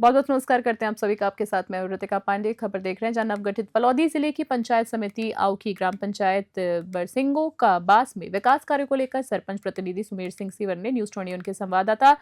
बहुत बहुत नमस्कार करते हैं आप सभी का। आपके साथ मैं ऋतिका पांडे खबर देख रहे हैं। जहां नवगठित फलौदी जिले की पंचायत समिति आउ की ग्राम पंचायत बरसिंगो का बास में विकास कार्यों को लेकर सरपंच प्रतिनिधि सुमेर सिंह सीवर ने न्यूज 21 के संवाददाता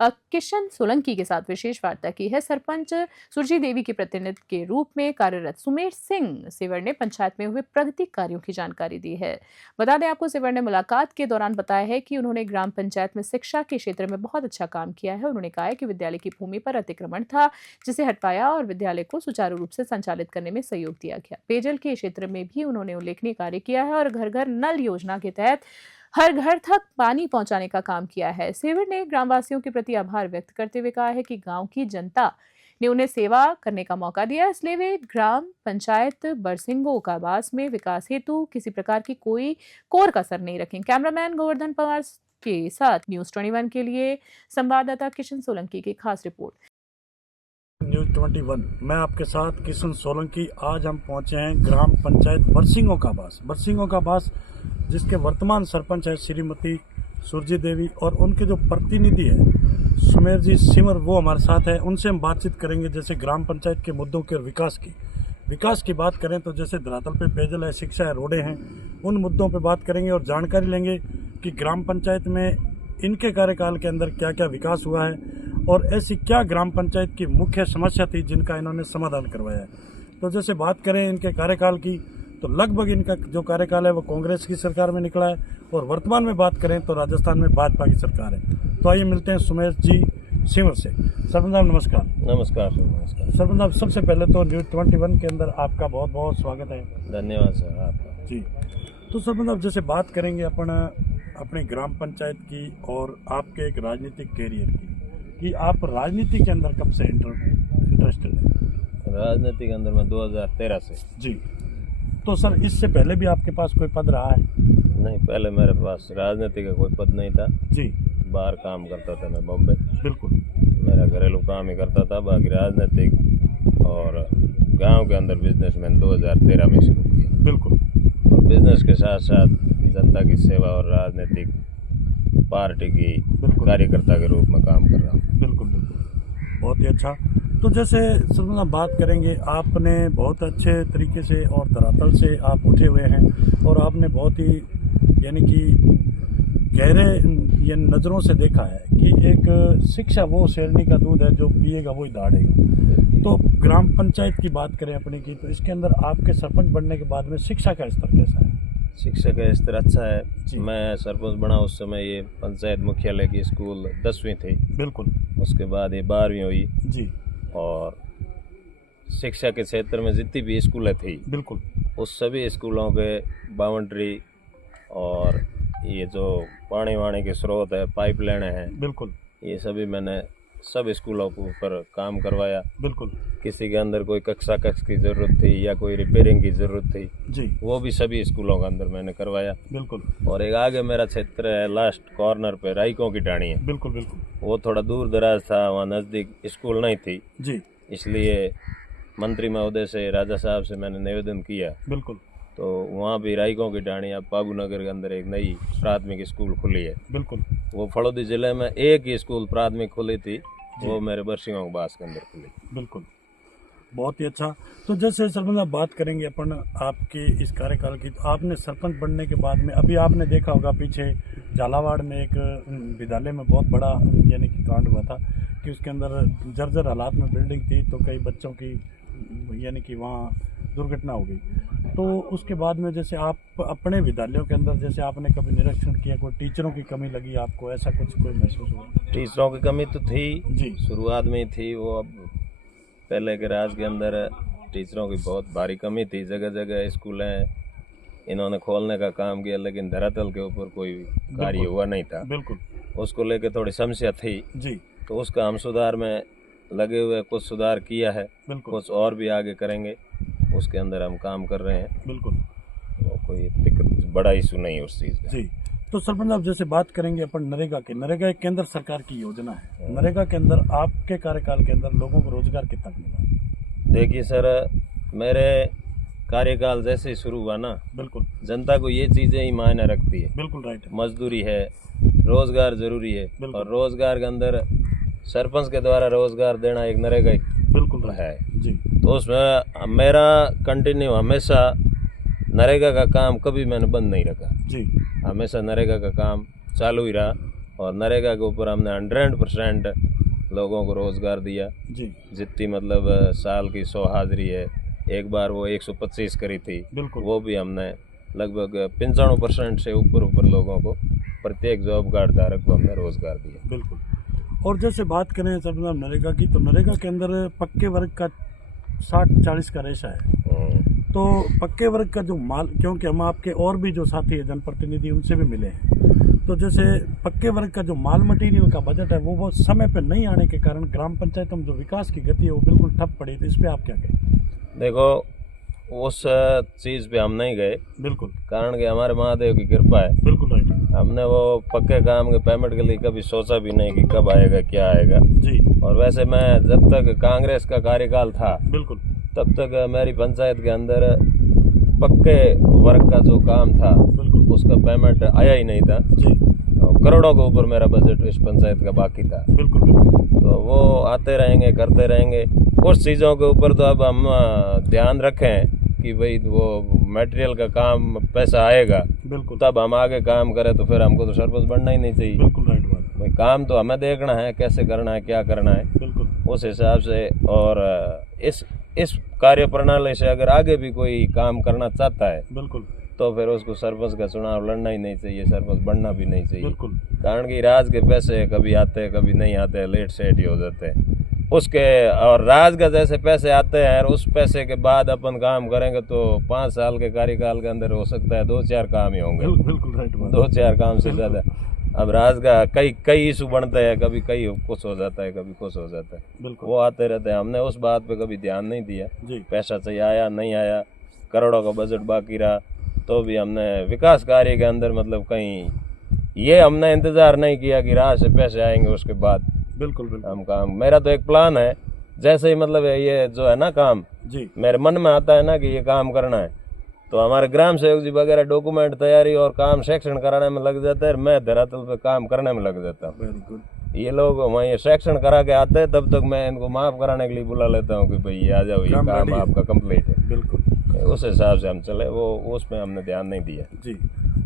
किशन सोलंकी के साथ विशेष वार्ता की है। सरपंच सुरजी देवी के प्रतिनिधि के रूप में कार्यरत सुमेर सिंह सीवर ने पंचायत में हुए प्रगति कार्यों की जानकारी दी है। बता दें आपको, सीवर ने मुलाकात के दौरान बताया है कि उन्होंने ग्राम पंचायत में शिक्षा के क्षेत्र में बहुत अच्छा काम किया है। उन्होंने कहा है कि विद्यालय की भूमि पर अतिक्रमण था, जिसे हटवाया और विद्यालय को सुचारू रूप से संचालित करने में सहयोग दिया गया। पेयजल के क्षेत्र में भी उन्होंने उल्लेखनीय कार्य किया है और घर घर नल योजना के तहत हर घर तक पानी पहुंचाने का काम किया है। सेवर ने ग्रामवासियों के प्रति आभार व्यक्त करते हुए कहा है कि गांव की जनता ने उन्हें सेवा करने का मौका दिया, इसलिए वे ग्राम पंचायत बरसिंगो का बास में विकास हेतु किसी प्रकार की कोई कोर कसर नहीं रखें। कैमरामैन गोवर्धन पवार के साथ न्यूज 21 के लिए संवाददाता किशन सोलंकी की खास रिपोर्ट। न्यूज 21 मैं आपके साथ किशन सोलंकी। आज हम पहुंचे हैं ग्राम पंचायत बरसिंगो का बास जिसके वर्तमान सरपंच है श्रीमती सुरजी देवी और उनके जो प्रतिनिधि है सुमेर जी सिमर, वो हमारे साथ है। उनसे हम बातचीत करेंगे जैसे ग्राम पंचायत के मुद्दों के और विकास की बात करें तो जैसे धरातल पे पेयजल है, शिक्षा है, रोडें हैं, उन मुद्दों पे बात करेंगे और जानकारी लेंगे कि ग्राम पंचायत में इनके कार्यकाल के अंदर क्या क्या विकास हुआ है और ऐसी क्या ग्राम पंचायत की मुख्य समस्या थी जिनका इन्होंने समाधान करवाया है। तो जैसे बात करें इनके कार्यकाल की तो लगभग इनका जो कार्यकाल है वो कांग्रेस की सरकार में निकला है और वर्तमान में बात करें तो राजस्थान में भाजपा की सरकार है। तो आइए मिलते हैं सुमेर जी सिमर से। सरपंच साहब नमस्कार। नमस्कार सर। नमस्कार सरपंच साहब, सबसे पहले तो न्यूज 21 के अंदर आपका बहुत बहुत स्वागत है। धन्यवाद सर आपका जी। तो सरपंच साहब, जैसे बात करेंगे अपन अपनी ग्राम पंचायत की और आपके एक राजनीतिक कैरियर की, कि आप राजनीति के अंदर कब से इंटरेस्टेड है? राजनीति के अंदर मैं 2013 से जी। तो सर इससे पहले भी आपके पास कोई पद रहा है? नहीं, पहले मेरे पास राजनीति का कोई पद नहीं था जी। बाहर काम करता था मैं बॉम्बे। बिल्कुल। मेरा घरेलू काम ही करता था, बाकी राजनीतिक और गांव के अंदर बिजनेस मैंने 2013 में शुरू किया। बिल्कुल। और बिजनेस के साथ साथ जनता की सेवा और राजनीतिक पार्टी की कार्यकर्ता के रूप में काम कर रहा हूँ। बिल्कुल बिल्कुल, बहुत ही अच्छा। तो जैसे सरपंच बात करेंगे, आपने बहुत अच्छे तरीके से और धरातल से आप उठे हुए हैं और आपने बहुत ही यानी कि गहरे ये नज़रों से देखा है कि एक शिक्षा वो शेरनी का दूध है, जो पिएगा वही दहाड़ेगा। तो ग्राम पंचायत की बात करें अपने की, तो इसके अंदर आपके सरपंच बनने के बाद में शिक्षा का स्तर कैसा है? शिक्षा का स्तर अच्छा है। मैं सरपंच बना उस समय ये पंचायत मुख्यालय की स्कूल 10वीं थी। बिल्कुल। उसके बाद ये 12वीं हुई जी। और शिक्षा के क्षेत्र में जितनी भी स्कूलें थी, बिल्कुल, उस सभी स्कूलों के बाउंड्री और ये जो पानी वाणी के स्रोत है, पाइपलाइन है, बिल्कुल, ये सभी मैंने सब स्कूलों के ऊपर काम करवाया। बिल्कुल। किसी के अंदर कोई कक्षा की ज़रूरत थी या कोई रिपेयरिंग की ज़रूरत थी जी, वो भी सभी स्कूलों के अंदर मैंने करवाया। बिल्कुल। और एक आगे मेरा क्षेत्र है, लास्ट कॉर्नर पे राइकों की डाणी है। बिल्कुल बिल्कुल। वो थोड़ा दूर दराज था, वहाँ नज़दीक स्कूल नहीं थी जी, इसलिए मंत्री महोदय से, राजा साहब से मैंने निवेदन किया। बिल्कुल। तो वहाँ भी राइकों की डाणी, अब बाबू नगर के अंदर एक नई प्राथमिक स्कूल खुली है। बिल्कुल। वो फलौदी जिले में एक ही स्कूल प्राथमिक खुली थी, वो मेरे बरसिंगो बास के अंदर खुली। बिल्कुल, बहुत ही अच्छा। तो जैसे सरपंच आप बात करेंगे अपन आपके इस कार्यकाल की, तो आपने सरपंच बनने के बाद में अभी आपने देखा होगा पीछे झालावाड़ में एक विद्यालय में बहुत बड़ा यानी कि कांड हुआ था कि उसके अंदर जर्जर हालात में बिल्डिंग थी, तो कई बच्चों की यानी कि वहाँ दुर्घटना हो गई। तो उसके बाद में जैसे आप अपने विद्यालयों के अंदर जैसे आपने कभी निरीक्षण किया, कोई टीचरों की कमी लगी आपको, ऐसा कुछ कोई महसूस हुआ? टीचरों की कमी तो थी जी, शुरुआत में ही थी। वो अब पहले के राज के अंदर टीचरों की बहुत भारी कमी थी। जगह जगह स्कूलें इन्होंने खोलने का काम किया, लेकिन धरातल के ऊपर कोई कार्य हुआ नहीं था। बिल्कुल। उसको लेकर थोड़ी समस्या थी जी, तो उसका हम सुधार में लगे हुए, कुछ सुधार किया है, कुछ और भी आगे करेंगे, उसके अंदर हम काम कर रहे हैं। बिल्कुल। तो कोई दिक्कत, बड़ा इशू नहीं है उस चीज़ का जी। तो सरपंच साहब जैसे बात करेंगे अपन नरेगा की, नरेगा एक केंद्र सरकार की योजना है। नरेगा के अंदर आपके कार्यकाल के अंदर लोगों को रोजगार कितना मिला? देखिए सर, मेरे कार्यकाल जैसे ही शुरू हुआ ना, बिल्कुल, जनता को ये चीज़ें ही मायने रखती है। बिल्कुल राइट। मजदूरी है, रोजगार जरूरी है, और रोजगार के अंदर सरपंच के द्वारा रोजगार देना एक नरेगा बिल्कुल है जी तो उसमें मेरा कंटिन्यू हमेशा नरेगा का काम कभी मैंने बंद नहीं रखा जी हमेशा नरेगा का काम चालू ही रहा और नरेगा के ऊपर हमने 100% लोगों को रोजगार दिया जी जितनी मतलब साल की 100 हाजिरी है एक बार वो 125 करी थी बिल्कुल वो भी हमने लगभग 95% से ऊपर लोगों को प्रत्येक जॉब कार्ड धारक को हमने रोजगार दिया। बिल्कुल। और जैसे बात करें सर नरेगा की तो नरेगा के अंदर पक्के वर्ग का 60-40 का रेशा है तो पक्के वर्ग का जो माल क्योंकि हम आपके और भी जो साथी है जनप्रतिनिधि उनसे भी मिले हैं तो जैसे पक्के वर्ग का जो माल मटेरियल का बजट है वो समय पे नहीं आने के कारण ग्राम पंचायतों में जो विकास की गति है वो बिल्कुल ठप पड़ी तो इस पर आप क्या कहें? देखो उस चीज़ पे हम नहीं गए बिल्कुल कारण कि हमारे महादेव की कृपा है। बिल्कुल राइट। हमने वो पक्के काम के पेमेंट के लिए कभी सोचा भी नहीं कि कब आएगा क्या आएगा जी। और वैसे मैं जब तक कांग्रेस का कार्यकाल था बिल्कुल तब तक मेरी पंचायत के अंदर पक्के वर्क का जो काम था बिल्कुल उसका पेमेंट आया ही नहीं था जी। करोड़ों के ऊपर मेरा बजट इस पंचायत का बाकी था। बिल्कुल बिल्कुल। तो वो आते रहेंगे करते रहेंगे कुछ चीज़ों के ऊपर तो अब हम ध्यान रखें कि भाई वो मटेरियल का काम पैसा आएगा बिल्कुल तब हम आगे काम करें तो फिर हमको तो सरपंच बनना ही नहीं चाहिए। बिल्कुल राइट बात। भाई काम तो हमें देखना है कैसे करना है क्या करना है बिल्कुल उस हिसाब से और इस कार्य प्रणाली से अगर आगे भी कोई काम करना चाहता है बिल्कुल तो फिर उसको सरपंच का चुनाव लड़ना ही नहीं चाहिए सरपंच बनना भी नहीं चाहिए। बिल्कुल। कारण कि राज के पैसे कभी आते हैं कभी नहीं आते लेट सेट ही हो जाते हैं उसके और राज का जैसे पैसे आते हैं और उस पैसे के बाद अपन काम करेंगे तो 5 साल के कार्यकाल के अंदर हो सकता है 2-4 काम ही होंगे। बिल्कुल राइट बात। 2-4 काम से ज़्यादा अब राज का कई इशू बनते हैं कभी कई कुछ हो जाता है कभी कुछ हो जाता है बिल्कुल वो आते रहते हैं। हमने उस बात पे कभी ध्यान नहीं दिया जी। पैसा चाहिए आया नहीं आया करोड़ों का बजट बाकी रहा तो भी हमने विकास कार्य के अंदर मतलब कहीं ये हमने इंतज़ार नहीं किया कि राज से पैसे आएंगे उसके बाद बिल्कुल बिल्कुल हम काम मेरा तो एक प्लान है जैसे ही मतलब ये जो है ना काम जी मेरे मन में आता है ना कि ये काम करना है तो हमारे ग्राम सेवक जी वगैरह डॉक्यूमेंट तैयारी और काम सेक्शन कराने में लग जाता है मैं धरातल पे काम करने में लग जाता हूँ। Very good. ये लोग वहाँ ये सेक्शन करा के आते हैं तब तक मैं इनको माफ कराने के लिए बुला लेता हूँ कि भाई ये आ जाओ ये काम आपका कंप्लीट है। बिल्कुल उस हिसाब से हम चले वो उसमें हमने ध्यान नहीं दिया। जी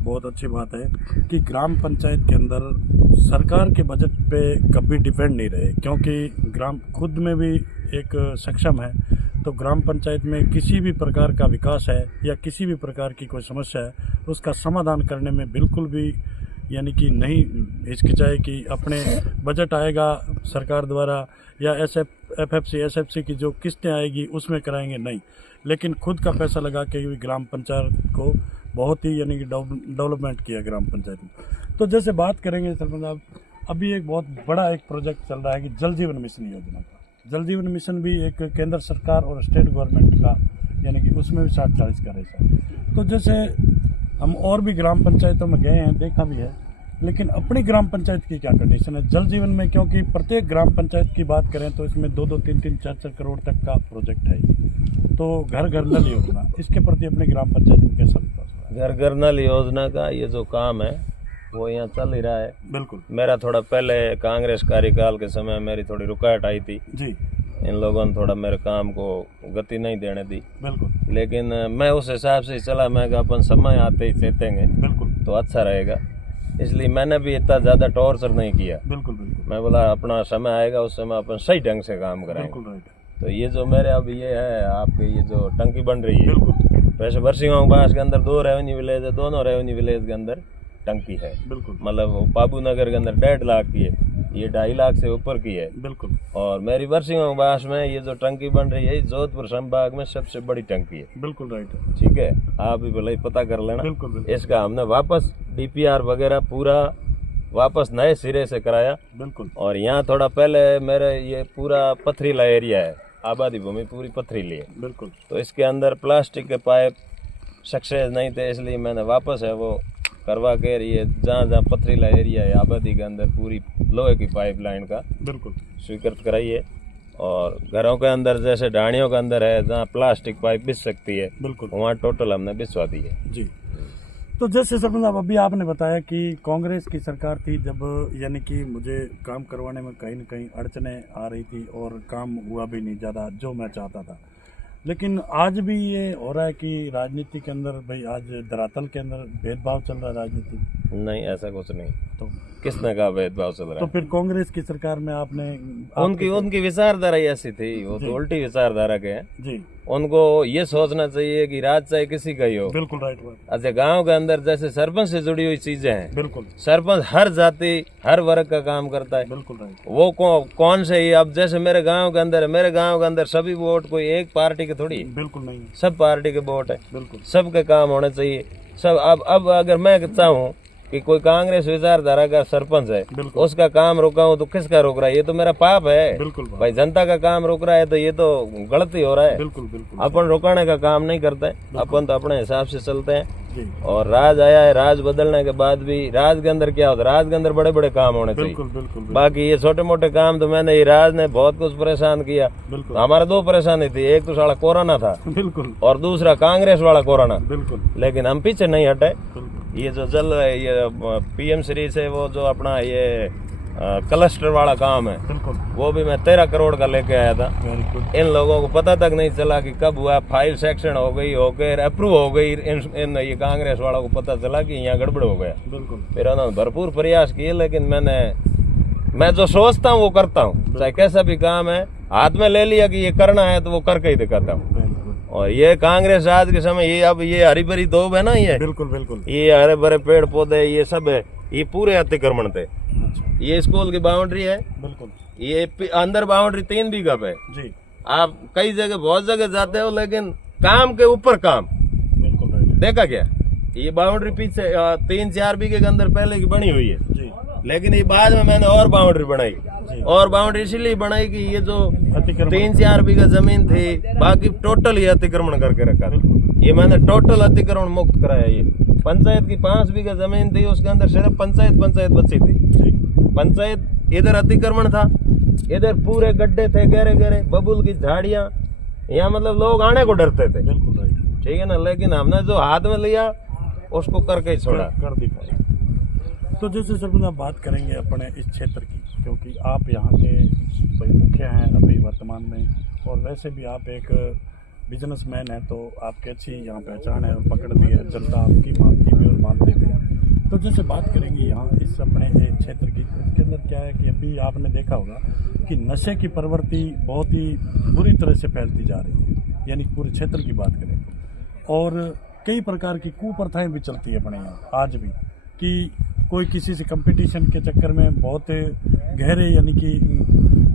बहुत अच्छी बात है कि ग्राम पंचायत के अंदर सरकार के बजट पे कभी डिपेंड नहीं रहे क्योंकि ग्राम खुद में भी एक सक्षम है तो ग्राम पंचायत में किसी भी प्रकार का विकास है या किसी भी प्रकार की कोई समस्या है उसका समाधान करने में बिल्कुल भी यानी कि नहीं हिचकिचाए कि अपने बजट आएगा सरकार द्वारा या एफएफसी की जो किस्तें आएगी उसमें कराएंगे नहीं लेकिन खुद का पैसा लगा के ग्राम पंचायत को बहुत ही यानी कि डेवलपमेंट किया ग्राम पंचायत में। तो जैसे बात करेंगे सरपंच साहब अभी एक बहुत बड़ा एक प्रोजेक्ट चल रहा है कि जल जीवन मिशन योजना का। जल जीवन मिशन भी एक केंद्र सरकार और स्टेट गवर्नमेंट का यानी कि उसमें भी 60-40 का रेशा है। तो जैसे हम और भी ग्राम पंचायतों में गए हैं देखा भी है लेकिन अपनी ग्राम पंचायत की क्या कंडीशन है जल जीवन में क्योंकि प्रत्येक ग्राम पंचायत की बात करें तो इसमें 2-2, 3-3, 4-4 करोड़ तक का प्रोजेक्ट है तो घर घर नल योजना इसके प्रति अपनी ग्राम पंचायत में कैसा विकास हुआ है? घर घर नल योजना का ये जो काम है वो यहाँ चल ही रहा है। बिल्कुल। मेरा थोड़ा पहले कांग्रेस कार्यकाल के समय मेरी थोड़ी रुकावट आई थी जी। इन लोगों ने थोड़ा मेरे काम को गति नहीं देने दी। बिल्कुल। लेकिन मैं उस हिसाब से चला मैं अपन समय आते ही चेतेंगे बिल्कुल तो अच्छा रहेगा इसलिए मैंने भी इतना ज़्यादा टॉर्चर नहीं किया। बिल्कुल बिल्कुल। मैं बोला अपना समय आएगा उस समय अपन सही ढंग से काम करेंगे। बिल्कुल राइट। तो ये जो मेरे अब ये है आपके ये जो टंकी बन रही है बिल्कुल वैसे बरसिंगांव बास के अंदर 2 रेवेन्यू विलेज है दोनों रेवेन्यू विलेज के अंदर टंकी है। बिल्कुल मतलब बाबू नगर के अंदर 1.5 लाख की है ये 2.5 लाख से ऊपर की है। बिल्कुल। और मेरी बरसिंगांव बास में ये जो टंकी बन रही है जोधपुर संभाग में सबसे बड़ी टंकी है। बिल्कुल राइट। ठीक है आप भी भले ही पता कर लेना। बिल्कुल बिल्कुल। इसका हमने वापस DPR वगैरह पूरा वापस नए सिरे से कराया। बिल्कुल। और यहाँ थोड़ा पहले मेरे ये पूरा पथरीला एरिया है आबादी भूमि पूरी पथरीली है। बिल्कुल। तो इसके अंदर प्लास्टिक के पाइप सक्सेस नहीं थे इसलिए मैंने वापस है वो करवा के ये जहाँ जहाँ पथरीला एरिया है आबादी के अंदर पूरी लोहे की पाइपलाइन का बिल्कुल स्वीकृत कराई है। और घरों के अंदर जैसे ढाणियों के अंदर है जहाँ प्लास्टिक पाइप बिछ सकती है बिल्कुल वहाँ टोटल हमने बिछवा दी है। जी। तो जैसे सरपंच साहब अभी आपने बताया कि कांग्रेस की सरकार थी जब, यानी कि मुझे काम करवाने में कहीं न कहीं अड़चने आ रही थी और काम हुआ भी नहीं ज़्यादा जो मैं चाहता था। लेकिन आज भी ये हो रहा है कि राजनीति के अंदर भाई आज धरातल के अंदर भेदभाव चल रहा है राजनीति। नहीं, ऐसा कुछ नहीं। तो किसने कहा भेदभाव चल रहा तो है? फिर कांग्रेस की सरकार में आपने उनकी विचारधारा ही ऐसी थी, वो तो उल्टी विचारधारा के हैं। जी उनको ये सोचना चाहिए कि राज चाहे किसी का ही हो। बिल्कुल राइट बात। अच्छा, गांव के अंदर जैसे सरपंच से जुड़ी हुई चीजें हैं, बिल्कुल सरपंच हर जाति हर वर्ग का काम करता है। बिल्कुल राइट। वो कौन से ही, अब जैसे मेरे गांव के अंदर है, मेरे गांव के अंदर सभी वोट कोई एक पार्टी के थोड़ी है, बिल्कुल नहीं है। सब पार्टी के वोट है, बिल्कुल सबके काम होने चाहिए सब। अब अगर मैं चाहूँ कि कोई कांग्रेस विचारधारा का सरपंच है, बिल्कुल। उसका काम रोका हूँ तो किसका रोक रहा है? ये तो मेरा पाप है। बिल्कुल भाई जनता का काम रोक रहा है तो ये तो गलती हो रहा है। बिल्कुल बिल्कुल अपन रोकाने का काम नहीं करते, अपन तो अपने हिसाब से चलते हैं। जी और राज आया है, राज बदलने के बाद भी राज के अंदर क्या होता है? राज के अंदर बड़े बड़े काम होने चाहिए। बिल्कुल बिल्कुल बाकी ये छोटे मोटे काम तो मैंने, ये राज ने बहुत कुछ परेशान किया। बिल्कुल हमारे दो परेशानी थी, एक तो साला कोरोना था बिल्कुल और दूसरा कांग्रेस वाला कोरोना। बिल्कुल लेकिन हम पीछे नहीं हटे। बिल्कुल ये जो चल रहा है, ये पीएम श्री से वो जो अपना ये क्लस्टर वाला काम है, बिल्कुल वो भी मैं 13 करोड़ का लेके आया था। Very good. इन लोगों को पता तक नहीं चला कि कब हुआ, फाइल सेक्शन हो गई, होकर अप्रूव हो गई। इन ये कांग्रेस वालों को पता चला कि यहाँ गड़बड़ हो गया। बिल्कुल फिर उन्होंने भरपूर प्रयास किए, लेकिन मैं जो सोचता हूँ वो करता हूँ। चाहे कैसा भी काम है, हाथ में ले लिया कि ये करना है तो वो करके ही दिखाता हूँ। Very good. और ये कांग्रेस आज के समय, ये अब ये हरी भरी दोब है ना, ये बिल्कुल बिल्कुल। ये हरे भरे पेड़ पौधे ये सब है, ये पूरे अतिक्रमण थे। अच्छा ये स्कूल की बाउंड्री है, बिल्कुल ये अंदर बाउंड्री 3 बीघा पे। जी आप कई जगह बहुत जगह जाते हो, लेकिन काम के ऊपर काम। बिल्कुल राइट। देखा क्या, ये बाउंड्री पीछे 3-4 बीघे के अंदर पहले की बनी हुई है, जी लेकिन ये बाद में मैंने और बाउंड्री बनाई। जी। और बाउंड्री इसलिए बनाई कि ये जो अतिक्रमण 3-4 बीघा जमीन थी, बाकी टोटल ये अतिक्रमण करके रखा था। बिल्कुल ये मैंने टोटल अतिक्रमण मुक्त कराया। ये पंचायत की 5 बीघा जमीन थी, उसके अंदर सिर्फ पंचायत बची थी। जी पंचायत इधर अतिक्रमण था, इधर पूरे गड्ढे थे, गहरे गहरे बबुल की झाड़ियां, यहाँ मतलब लोग आने को डरते थे। बिल्कुल राइट। ठीक है ना, लेकिन हमने जो हाथ में लिया उसको करके ही छोड़ा। कर दिखाया। तो जैसे सरपंच आप बात करेंगे अपने इस क्षेत्र की, क्योंकि आप यहाँ के भाई मुखिया हैं अभी वर्तमान में, और वैसे भी आप एक बिजनेसमैन हैं, तो आपकी अच्छी यहाँ पहचान है और पकड़ भी है, जनता आपकी मानती भी और मानते भी। तो जैसे बात करेंगे यहाँ इस अपने क्षेत्र की, तो इसके अंदर क्या है कि अभी आपने देखा होगा कि नशे की प्रवृत्ति बहुत ही बुरी तरह से फैलती जा रही है, यानी पूरे क्षेत्र की बात करें, और कई प्रकार की कुप्रथाएं भी चलती है अपने यहाँ आज भी, कि कोई किसी से कंपटीशन के चक्कर में बहुत गहरे यानी कि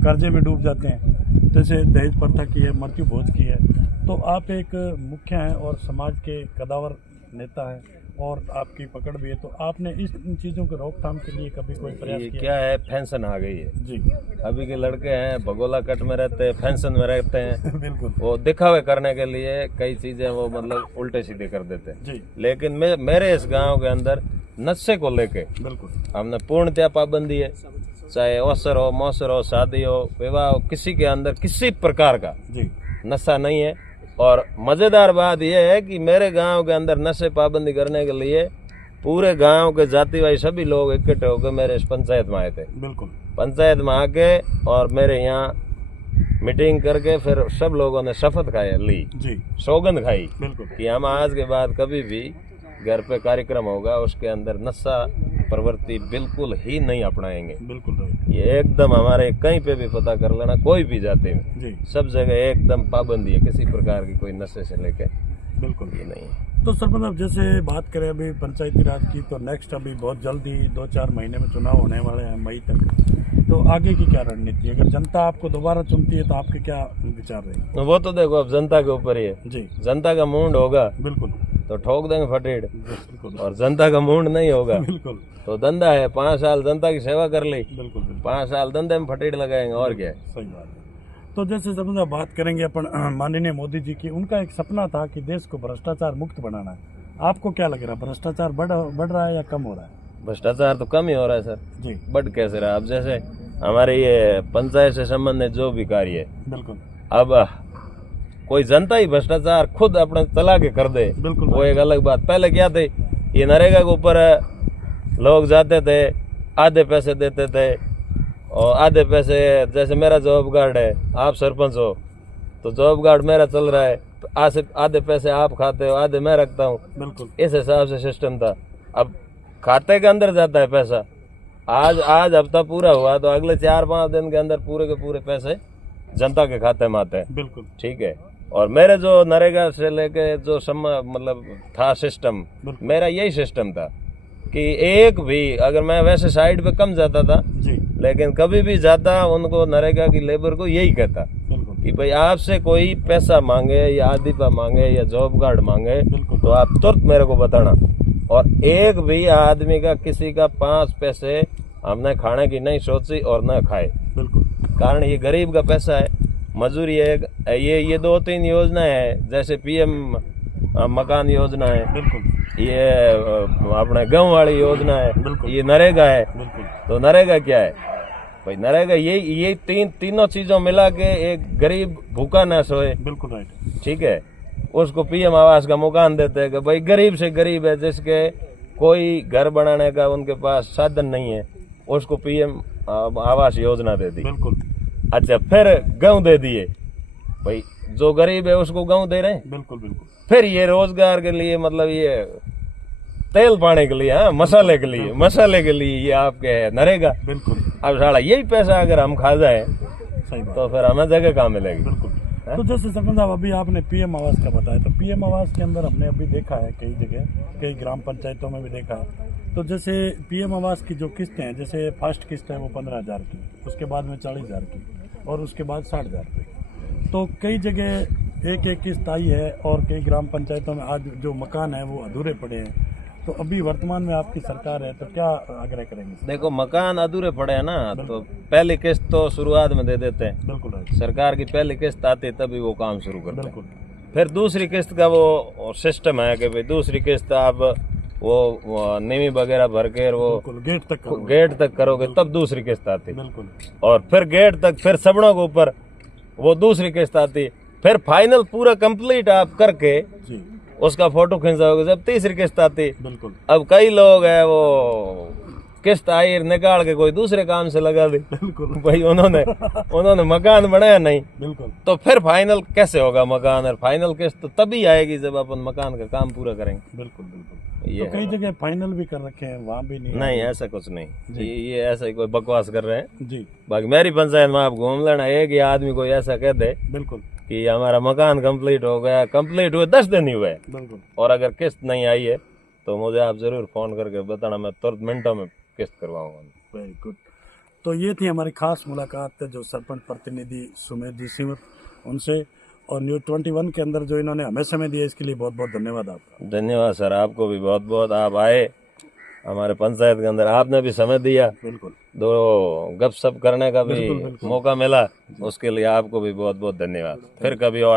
कर्जे में डूब जाते हैं, जैसे दहेज प्रथा की है, मृत्यु भोज की है। तो आप एक मुखिया हैं और समाज के कदावर नेता हैं और आपकी पकड़ भी है, तो आपने इन चीज़ों के रोकथाम के लिए कभी कोई प्रयास ये किया? क्या है, फैशन आ गई है जी अभी के लड़के हैं, भगोला कट में रहते हैं, फैशन में रहते हैं। बिल्कुल वो दिखावे करने के लिए कई चीजें वो मतलब उल्टे सीधे कर देते हैं। जी लेकिन मेरे इस गांव के अंदर नशे को लेके बिल्कुल हमने पूर्णतया पाबंदी है। चाहे अवसर हो, मौसर हो, शादी हो, विवाह हो, किसी के अंदर किसी प्रकार का जी नशा नहीं है। और मजेदार बात यह है कि मेरे गांव के अंदर नशे पाबंदी करने के लिए पूरे गांव के जातिवाई सभी लोग इकट्ठे होकर मेरे इस पंचायत में आए थे। बिल्कुल पंचायत में आके और मेरे यहाँ मीटिंग करके फिर सब लोगों ने शपथ ली, जी सौगंध खाई बिल्कुल कि हम आज के बाद कभी भी घर पे कार्यक्रम होगा उसके अंदर नशा प्रवृत्ति बिल्कुल ही नहीं अपनाएंगे। बिल्कुल राइट। ये एकदम हमारे कहीं पे भी पता कर लेना, कोई भी जाति में जी सब जगह एकदम पाबंदी है, किसी प्रकार की कोई नशे से लेके बिल्कुल ये नहीं है। तो सरपंच अब जैसे बात करें अभी पंचायती राज की, तो नेक्स्ट अभी बहुत जल्दी 2-4 महीने में चुनाव होने वाले हैं मई तक, तो आगे की क्या रणनीति है? अगर जनता आपको दोबारा चुनती है तो आपके क्या विचार रहेंगे? वो तो देखो अब जनता के ऊपर ही है। जी जनता का मूड होगा बिल्कुल तो ठोक देंगे फटेड़, बिल्कुल और जनता का मूड नहीं होगा बिल्कुल तो धंधा है, 5 साल जनता की सेवा कर ली, बिल्कुल बिल्कुल 5 साल धंधे में फटेड़ लगाएंगे और क्या है। सही बात है। तो जैसे सरपंच साहब बात करेंगे अपन माननीय मोदी जी की, उनका एक सपना था कि देश को भ्रष्टाचार मुक्त बनाना है। आपको क्या लग रहा है, भ्रष्टाचार बढ़ रहा है या कम हो रहा है? भ्रष्टाचार तो कम ही हो रहा है सर, जी बढ़ कैसे रहा। अब जैसे हमारे ये पंचायत से संबंधित जो भी कार्य है, बिल्कुल अब कोई जनता ही भ्रष्टाचार खुद अपने चला के कर दे, बिल्कुल वो एक अलग बात। पहले क्या थे ये नरेगा के ऊपर लोग जाते थे, आधे पैसे देते थे और आधे पैसे, जैसे मेरा जॉब कार्ड है, आप सरपंच हो तो जॉब कार्ड मेरा चल रहा है, आधे पैसे आप खाते हो, आधे मैं रखता हूँ। बिल्कुल इस हिसाब से सिस्टम था। अब खाते के अंदर जाता है पैसा। आज हफ्ता पूरा हुआ तो अगले 4-5 दिन के अंदर पूरे के पूरे पैसे जनता के खाते में आते हैं। बिल्कुल ठीक है। और मेरे जो नरेगा से लेके जो मतलब था सिस्टम, मेरा यही सिस्टम था कि एक भी, अगर मैं वैसे साइड पे कम जाता था जी, लेकिन कभी भी जाता उनको नरेगा की लेबर को यही कहता बिल्कुल कि भाई आपसे कोई पैसा मांगे या आदीपा मांगे या जॉब कार्ड मांगे बिल्कुल। तो आप तुरंत मेरे को बताना। और एक भी आदमी का, किसी का 5 पैसे हमने खाने की नहीं सोची और न खाए। बिल्कुल कारण ये गरीब का पैसा है, मजदूरी है। ये 2-3 योजनाएं हैं, जैसे पीएम मकान योजना है, बिल्कुल ये अपने गाँव वाली योजना है, बिल्कुल। ये नरेगा है। बिल्कुल तो नरेगा क्या है भाई? नरेगा ये तीनों चीजों मिला के एक गरीब भूखा न सोए, बिल्कुल राइट। ठीक है, उसको पीएम आवास का मकान देते हैं कि भाई गरीब से गरीब है, जिसके कोई घर बनाने का उनके पास साधन नहीं है, उसको पीएम आवास योजना दे दी। बिल्कुल अच्छा, फिर गेहूं दे दिए, भाई जो गरीब है उसको गेहूं दे रहे हैं। बिल्कुल बिल्कुल फिर ये रोजगार के लिए, मतलब ये तेल पाने के लिए, हाँ, मसाले के लिए ये आपके है नरेगा। बिल्कुल अब साला यही पैसा अगर हम खा जाए सही बात। तो फिर हमें जगह कहाँ मिलेगी? बिल्कुल। है? तो जैसे सरपंच साहब अभी आपने पीएम आवास का बताया, तो पीएम आवास के अंदर हमने अभी देखा है कई जगह, कई ग्राम पंचायतों में भी देखा है। तो जैसे पीएम आवास की जो किस्तें हैं, जैसे फर्स्ट किस्त है वो 15,000 की, उसके बाद में 40,000 की और उसके बाद 60,000 की। तो कई जगह एक किस्त आई है और कई ग्राम पंचायतों में आज जो मकान है वो अधूरे पड़े हैं। तो अभी वर्तमान में आपकी सरकार है, तो क्या आग्रह करेंगे? देखो, मकान अधूरे पड़े हैं ना, तो पहली किस्त तो शुरुआत में दे देते हैं। बिल्कुल राइट। सरकार की पहली किस्त आती है तभी वो काम शुरू करते हैं। बिल्कुल फिर दूसरी किस्त का वो सिस्टम है कि भाई दूसरी किस्त आप वो नीवी वगैरह भर के वो बिल्कुल गेट तक करोगे तब दूसरी किस्त आती है। बिल्कुल और फिर गेट तक, फिर सबड़ों के ऊपर वो दूसरी किस्त आती है। फिर फाइनल पूरा कंप्लीट आप करके जी, उसका फोटो खिंचाओगे जब तीसरी किस्त आती। बिल्कुल अब कई लोग हैं वो किस्त आई निकाल के कोई दूसरे काम से लगा दी, बिल्कुल भाई उन्होंने मकान बनाया नहीं, बिल्कुल। तो फिर फाइनल कैसे होगा मकान? और फाइनल किस्त तो तभी आएगी जब अपन मकान का काम पूरा करेंगे। बिल्कुल बिल्कुल। ये तो कई जगह फाइनल भी कर रखे हैं, वहाँ भी नहीं, ऐसा कुछ नहीं। ये ऐसा ही कोई बकवास कर रहे हैं। जी, बाकी मेरी पंचायत में आप घूम लेना, एक ही आदमी कोई ऐसा कह दे बिल्कुल कि हमारा मकान कंप्लीट हो गया, कंप्लीट हुए 10 दिन ही हुए, बिल्कुल। और अगर किस्त नहीं आई है तो मुझे आप जरूर फोन करके बताना, मैं तुरंत मिनटों में किस्त करवाऊंगा। Very good. तो ये थी हमारी खास मुलाकात जो सरपंच प्रतिनिधि सुमेर जी सिंह उनसे, और न्यूज़ 21 के अंदर जो इन्होंने हमें समय दिया इसके लिए बहुत बहुत धन्यवाद आपका। धन्यवाद सर, आपको भी बहुत बहुत। आप आए हमारे पंचायत के अंदर, आपने भी समय दिया, बिल्कुल, दो गपशप करने का भी बिल्कुल, बिल्कुल। मौका मिला, उसके लिए आपको भी बहुत बहुत धन्यवाद। फिर कभी और